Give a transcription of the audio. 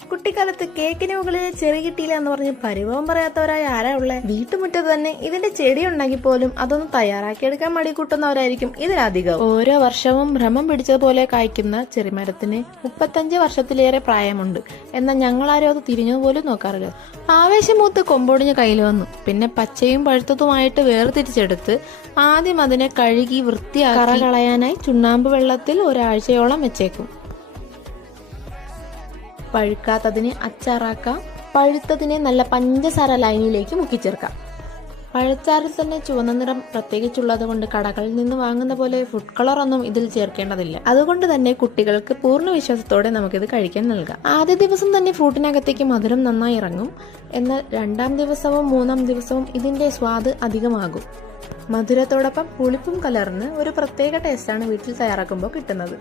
കുട്ടിക്കാലത്ത് കേക്കിന് മുകളിൽ ചെറി കിട്ടിയില്ല എന്ന് പറഞ്ഞ് പരിഭവം പറയാത്തവരായ ആരാ ഉള്ളേ? വീട്ടുമുറ്റത്ത് തന്നെ ഇതിന്റെ ചെടി ഉണ്ടെങ്കിൽ പോലും അതൊന്ന് തയ്യാറാക്കിയെടുക്കാൻ മടി കൂട്ടുന്നവരായിരിക്കും ഇതിലധികം. ഓരോ വർഷവും ഭ്രമം പിടിച്ചതുപോലെ കായ്ക്കുന്ന ചെറിമരത്തിന് 35 വർഷത്തിലേറെ പ്രായമുണ്ട്. എന്നാൽ ഞങ്ങളാരും അത് തിരിഞ്ഞതുപോലും നോക്കാറില്ല. ആവേശമൂത്ത് കൊമ്പൊടിഞ്ഞ് കയ്യിൽ വന്നു. പിന്നെ പച്ചയും പഴുത്തതുമായിട്ട് വേർതിരിച്ചെടുത്ത് ആദ്യം അതിനെ കഴുകി വൃത്തിയാക്കി കറ കളയാനായി ചുണ്ണാമ്പ് വെള്ളത്തിൽ ഒരാഴ്ചയോളം വെച്ചേക്കും. പഴുക്കാത്തതിനെ അച്ചാറാക്കാം, പഴുത്തതിനെ നല്ല പഞ്ചസാര ലൈനിലേക്ക് മുക്കിച്ചേർക്കാം. പഴച്ചാറിൽ തന്നെ ചുവന്ന നിറം പ്രത്യേകിച്ചുള്ളത് കൊണ്ട് കടകളിൽ നിന്ന് വാങ്ങുന്ന പോലെ ഫുഡ് കളർ ഒന്നും ഇതിൽ ചേർക്കേണ്ടതില്ല. അതുകൊണ്ട് തന്നെ കുട്ടികൾക്ക് പൂർണ്ണ വിശ്വാസത്തോടെ നമുക്കിത് കഴിക്കാൻ നൽകാം. ആദ്യ ദിവസം തന്നെ ഫ്രൂട്ടിനകത്തേക്ക് മധുരം നന്നായി ഇറങ്ങും. എന്നാൽ 2ാം ദിവസവും 3ാം ദിവസവും ഇതിന്റെ സ്വാദ് അധികമാകും. മധുരത്തോടൊപ്പം പുളിപ്പും കലർന്ന് ഒരു പ്രത്യേക ടേസ്റ്റാണ് വീട്ടിൽ തയ്യാറാക്കുമ്പോൾ കിട്ടുന്നത്.